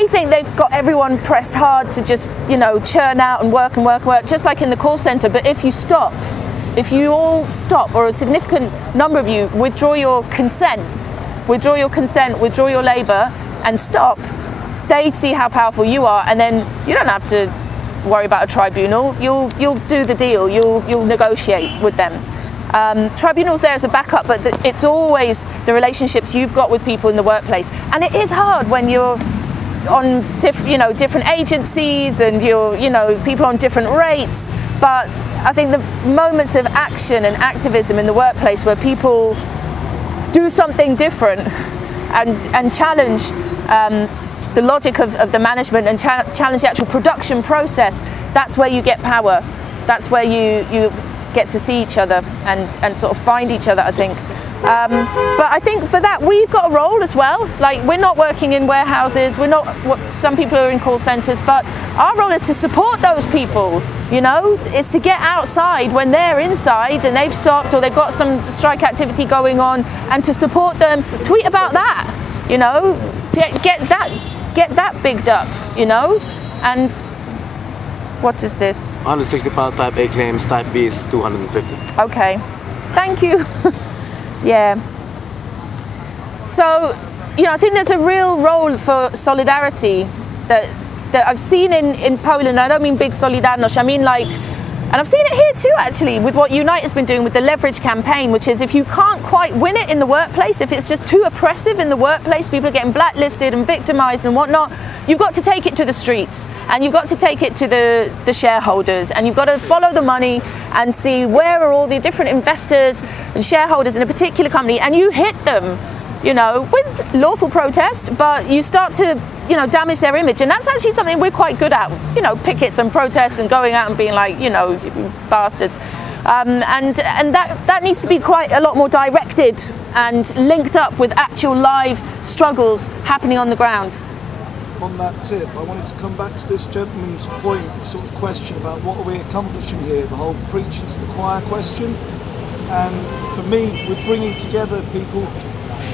they think they've got everyone pressed hard to just, you know, churn out and work and work and work, just like in the call centre. But if you stop, if you all stop, or a significant number of you withdraw your consent, withdraw your labour and stop, they see how powerful you are, and then you don't have to worry about a tribunal. You'll do the deal. You'll negotiate with them. Tribunals there as a backup, but it's always the relationships you've got with people in the workplace. And it is hard when you're on different agencies and people on different rates. But I think the moments of action and activism in the workplace where people do something different and challenge the logic of the management and challenge the actual production process, that's where you get power. That's where you get to see each other and sort of find each other, I think. But I think for that we've got a role as well. Like, we're not working in warehouses, we're not, some people are in call centres, but our role is to support those people, you know, is to get outside when they're inside and they've stopped or they've got some strike activity going on, and to support them, tweet about that, you know, get that bigged up, you know. And what is this? 160 pound type A claims, type B is 250. Okay, thank you. Yeah. So, you know, I think there's a real role for solidarity that I've seen in Poland. I don't mean big Solidarność, I mean like, and I've seen it here too actually, with what Unite has been doing with the leverage campaign, which is if you can't quite win it in the workplace, if it's just too oppressive in the workplace, people are getting blacklisted and victimised and whatnot, you've got to take it to the streets, and you've got to take it to the shareholders, and you've got to follow the money and see where are all the different investors and shareholders in a particular company, and you hit them, you know, with lawful protest, but you start to, you know, damage their image. And that's actually something we're quite good at, you know, pickets and protests and going out and being like, you know, you bastards. And that needs to be quite a lot more directed and linked up with actual live struggles happening on the ground. On that tip, I wanted to come back to this gentleman's point, sort of question about what are we accomplishing here, the whole preaching to the choir question. And for me, we're bringing together people.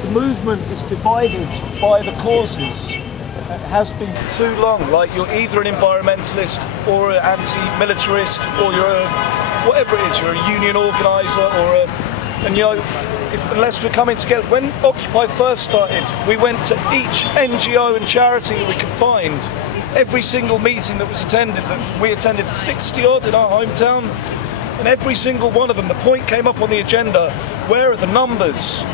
The movement is divided by the causes. It has been for too long. Like, you're either an environmentalist or an anti-militarist, or you're a, whatever it is, you're a union organiser or and you know, unless we're coming together. When Occupy first started, we went to each NGO and charity that we could find. Every single meeting that was attended, that we attended 60 odd in our hometown, and every single one of them, the point came up on the agenda: where are the numbers?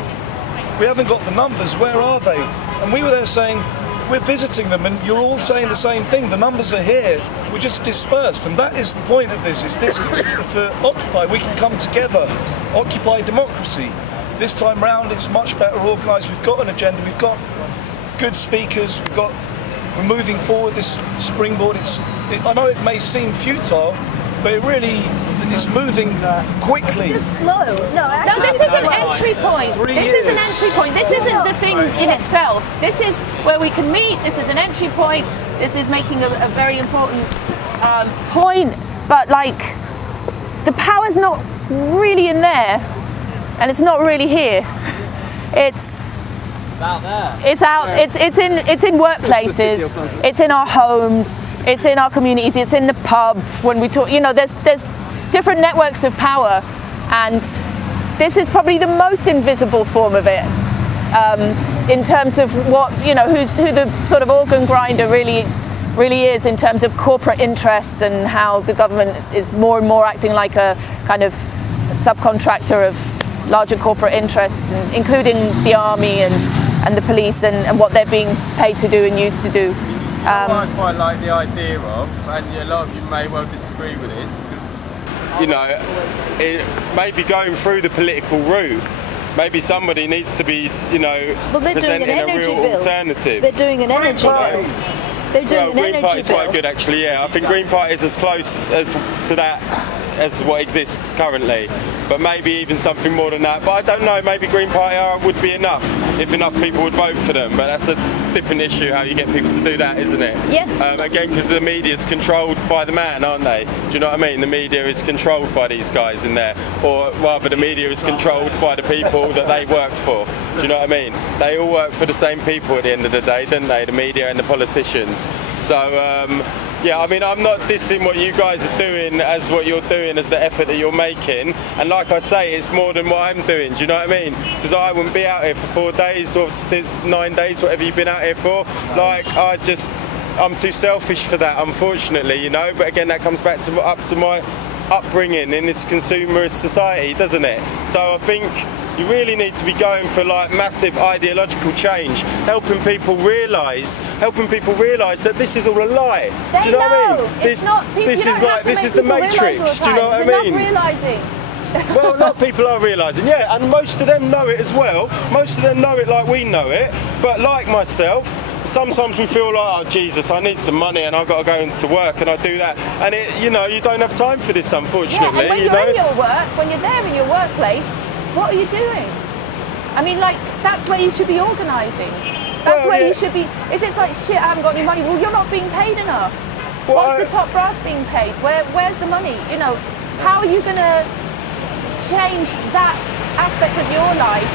We haven't got the numbers, where are they? And we were there saying, we're visiting them and you're all saying the same thing, the numbers are here, we're just dispersed. And that is the point of this, is this, for Occupy, we can come together, Occupy democracy. This time round it's much better organised, we've got an agenda, we've got good speakers, we're moving forward this springboard. I know it may seem futile, but it really is moving quickly. It's just slow. No, this is an entry point. This is an entry point. This isn't the thing in itself. This is where we can meet. This is an entry point. This is making a very important point. But like, the power's not really in there, and it's not really here. It's out there. It's out. It's in workplaces. It's in our homes. It's in our communities. It's in the pub when we talk. You know, there's different networks of power, and this is probably the most invisible form of it, in terms of what, you know, who the sort of organ grinder really is in terms of corporate interests, and how the government is more and more acting like a kind of subcontractor of larger corporate interests, including the army and the police and what they're being paid to do and used to do. What I quite like the idea of, and a lot of you may well disagree with this, because, you know, maybe going through the political route, maybe somebody needs to be, you know, presenting a real alternative. They're doing an energy bill. They're doing an Green energy Party's bill. quite good, actually, yeah. I think Green Party is as close to that as what exists currently, but maybe even something more than that. But I don't know, maybe Green Party would be enough if enough people would vote for them, but that's a different issue how you get people to do that, isn't it? Yeah. Again, because the media is controlled by the man, aren't they? Do you know what I mean? The media is controlled by these guys in there, or rather, the media is controlled by the people that they work for. Do you know what I mean? They all work for the same people at the end of the day, don't they? The media and the politicians. So. Yeah, I mean, I'm not dissing what you guys are doing as what you're doing, as the effort that you're making. And like I say, it's more than what I'm doing, do you know what I mean? Because I wouldn't be out here for 4 days or since 9 days, whatever you've been out here for. Like, I'm too selfish for that, unfortunately, you know? But again, that comes back to up to my upbringing in this consumerist society, doesn't it? So I think you really need to be going for like massive ideological change, helping people realise that this is all a lie. Do you know what I mean? It's not. This is the Matrix. Do you know what I mean? Realising. Well, a lot of people are realising, yeah, and most of them know it as well. Most of them know it like we know it. But like myself, sometimes we feel like, oh Jesus, I need some money and I've got to go into work and I do that. And you don't have time for this, unfortunately. Yeah, and when you're in your work, when you're there in your workplace, what are you doing? I mean, like, that's where you should be organising. That's where you should be. If it's like, shit, I haven't got any money, well, you're not being paid enough. Well, what's the top brass being paid? Where's the money? You know, how are you going to change that aspect of your life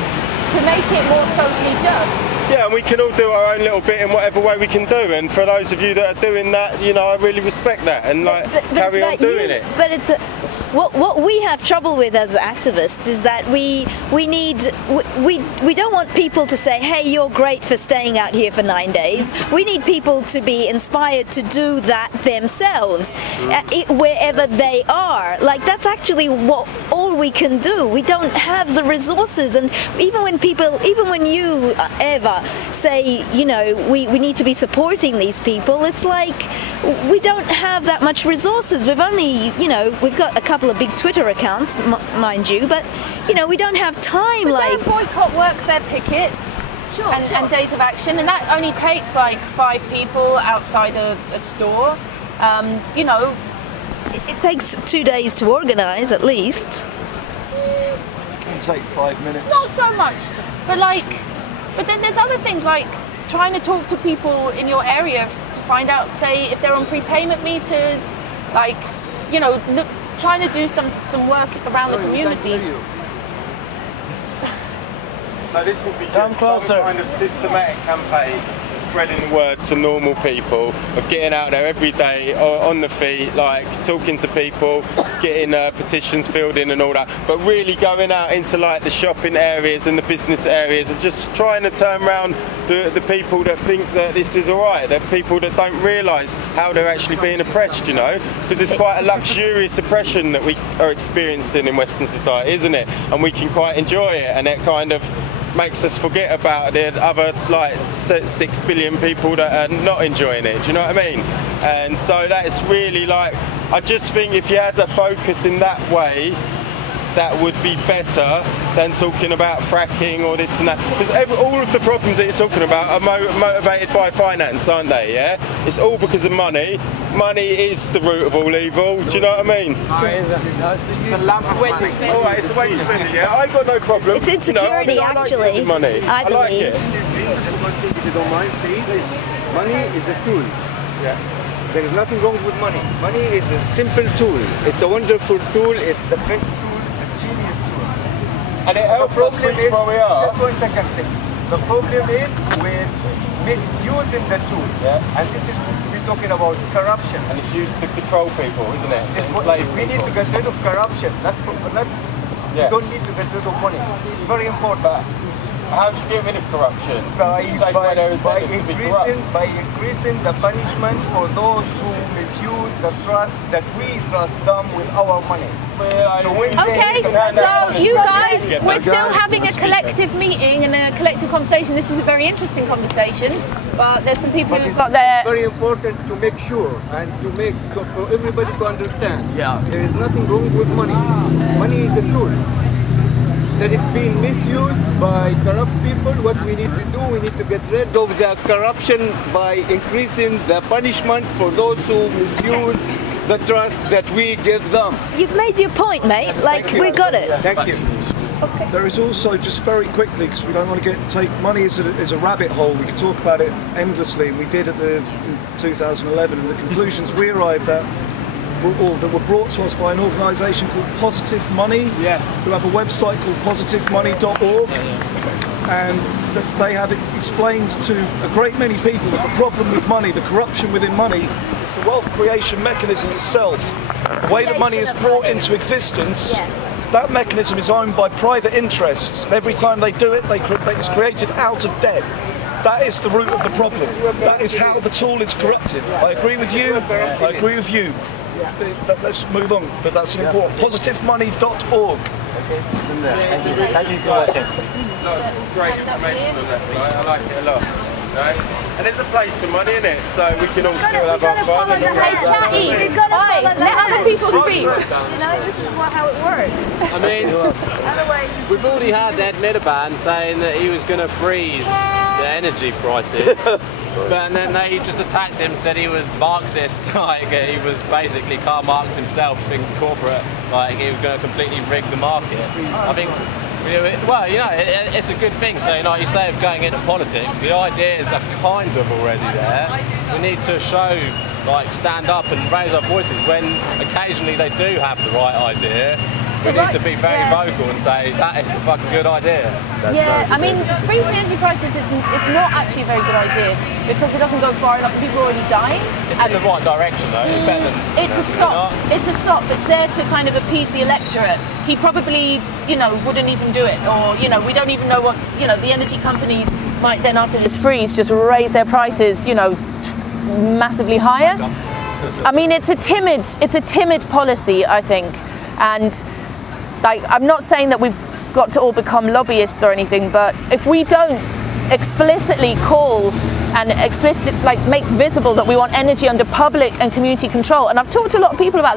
to make it more socially just? Yeah, and we can all do our own little bit in whatever way we can do. And for those of you that are doing that, you know, I really respect that and like carry on doing it. But it's what we have trouble with as activists is that we don't want people to say, hey, you're great for staying out here for 9 days. We need people to be inspired to do that themselves, wherever they are. Like, that's actually all we can do. We don't have the resources, and even when you, Eva, say, you know, we need to be supporting these people, it's like we don't have that much resources. We've only, you know, we've got a couple of big Twitter accounts, mind you, but you know, we don't have time. But like, they boycott workfare pickets and days of action, and that only takes like 5 people outside a store. You know, it takes 2 days to organise at least. It can take 5 minutes. Not so much, but then there's other things like trying to talk to people in your area to find out, say, if they're on prepayment meters, like, you know, trying to do some work around the community. So this will be some kind of systematic campaign of spreading the word to normal people, of getting out there every day on the feet, like talking to people, getting petitions filled in and all that, but really going out into like the shopping areas and the business areas and just trying to turn around the people that think that this is alright, the people that don't realise how they're actually being oppressed, you know, because it's quite a luxurious oppression that we are experiencing in Western society, isn't it? And we can quite enjoy it, and it kind of makes us forget about the other like 6 billion people that are not enjoying it, do you know what I mean? And so that is really like, I just think if you had a focus in that way, that would be better than talking about fracking or this and that. Because all of the problems that you're talking about are motivated by finance, aren't they? Yeah, it's all because of money. Money is the root of all evil. Do you know what I mean? It's the lamp of money. All right, it's the way you spend it. Yeah, I got no problem. It's insecurity, you know, I mean, actually. I like money. I like believe. it. Just one thing, if you don't mind, please. Money is a tool. Yeah. There is nothing wrong with money. Money is a simple tool. It's a wonderful tool. It's the best tool. It's a genius tool. And it helps us reach where we are. Just 1 second, please. The problem is with misusing the tool. Yeah. And this is to be talking about corruption. And it's used to control people, isn't it? We need to get rid of corruption. We don't need to get rid of money. It's very important. But how do you get rid of corruption? By increasing the punishment for those who misuse the trust that we trust them with our money. Okay, so you guys, we're still having a collective meeting and a collective conversation. This is a very interesting conversation, but there's some people who've got their... It's very important to make sure and for everybody to understand. Yeah. There is nothing wrong with money. Money is a tool. That it's being misused by corrupt people. What we need to do, we need to get rid of the corruption by increasing the punishment for those who misuse the trust that we give them. You've made your point, mate. Like, we got it. Thank you. Okay. There is also, just very quickly, because we don't want to take money as a rabbit hole. We could talk about it endlessly, and we did in 2011. And the conclusions we arrived at, or that were brought to us by an organisation called Positive Money, who have a website called positivemoney.org, and that they have explained to a great many people that the problem with money, the corruption within money, is the wealth creation mechanism itself. The way that money is brought into existence. That mechanism is owned by private interests, and every time they do it, it's created out of debt. That is the root of the problem. That is how the tool is corrupted. I agree with you. I agree with you. Let's move on, but that's an important. Positivemoney.org. It's in there. Thank you for watching. Great information on that site. I like it a lot. Right? And there's a place for money in it, so we can all still have our fun. Hey, Chatty, let other people speak. You know, this is how it works. I mean, we've already had Ed Miliband saying that he was going to freeze the energy prices, but then they just attacked him, said he was Marxist, like he was basically Karl Marx himself in corporate, like he was going to completely rig the market. I think. Well, you know, it's a good thing. So, you know, you say of going into politics, the ideas are kind of already there. We need to show, like, stand up and raise our voices when occasionally they do have the right idea. We need to be very vocal and say that is a fucking good idea. I mean, freezing the energy prices is not actually a very good idea because it doesn't go far enough and people are already dying. It's in the right direction though. It's better than. It's a sop. It's a sop. It's there to kind of appease the electorate. He probably, you know, wouldn't even do it, or you know, we don't even know what, you know, the energy companies might then after this freeze just raise their prices, you know, massively higher. I mean, it's a timid policy, I think, and. Like, I'm not saying that we've got to all become lobbyists or anything, but if we don't explicitly call and make visible that we want energy under public and community control, and I've talked to a lot of people about this.